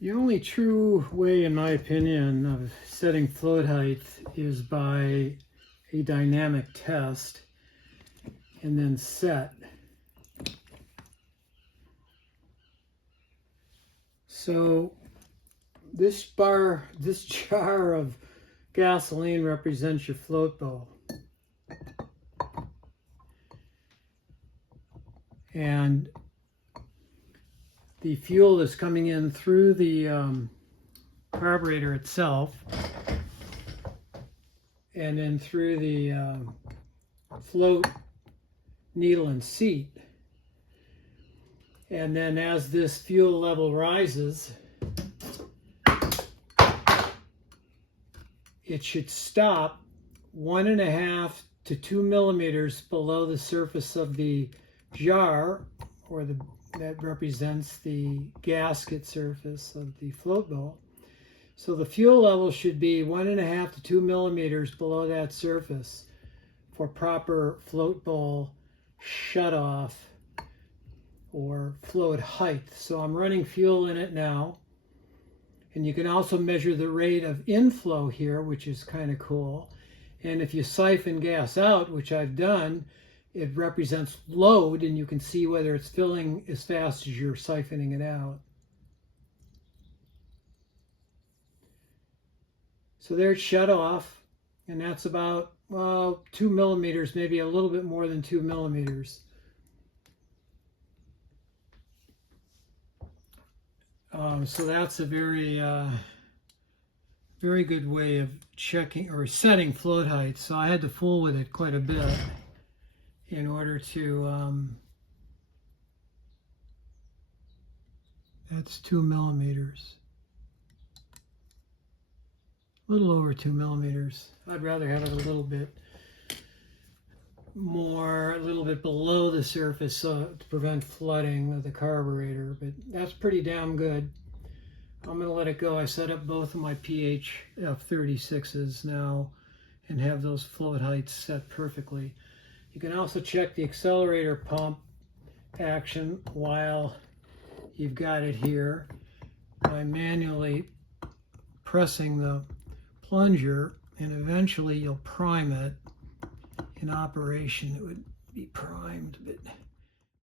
The only true way, in my opinion, of setting float height is by a dynamic test and then set. So this jar of gasoline represents your float bowl. And the fuel is coming in through the carburetor itself and then through the float needle and seat. And then as this fuel level rises, it should stop 1.5 to 2 millimeters below the surface of the jar, or that represents the gasket surface of the float bowl. So the fuel level should be 1.5 to 2 millimeters below that surface for proper float bowl shutoff or float height. So I'm running fuel in it now. And you can also measure the rate of inflow here, which is kind of cool. And if you siphon gas out, which I've done, it represents load, and you can see whether it's filling as fast as you're siphoning it out. So there it's shut off, and that's about, well, 2 millimeters, maybe a little bit more than 2 millimeters. So that's a very, very good way of checking or setting float height. So I had to fool with it quite a bit in order to, that's 2 millimeters. A little over 2 millimeters. I'd rather have it a little bit more, a little bit below the surface to prevent flooding of the carburetor, but that's pretty damn good. I'm going to let it go. I set up both of my PHF36s now and have those float heights set perfectly. You can also check the accelerator pump action while you've got it here by manually pressing the plunger, and eventually you'll prime it. In operation, it would be primed, but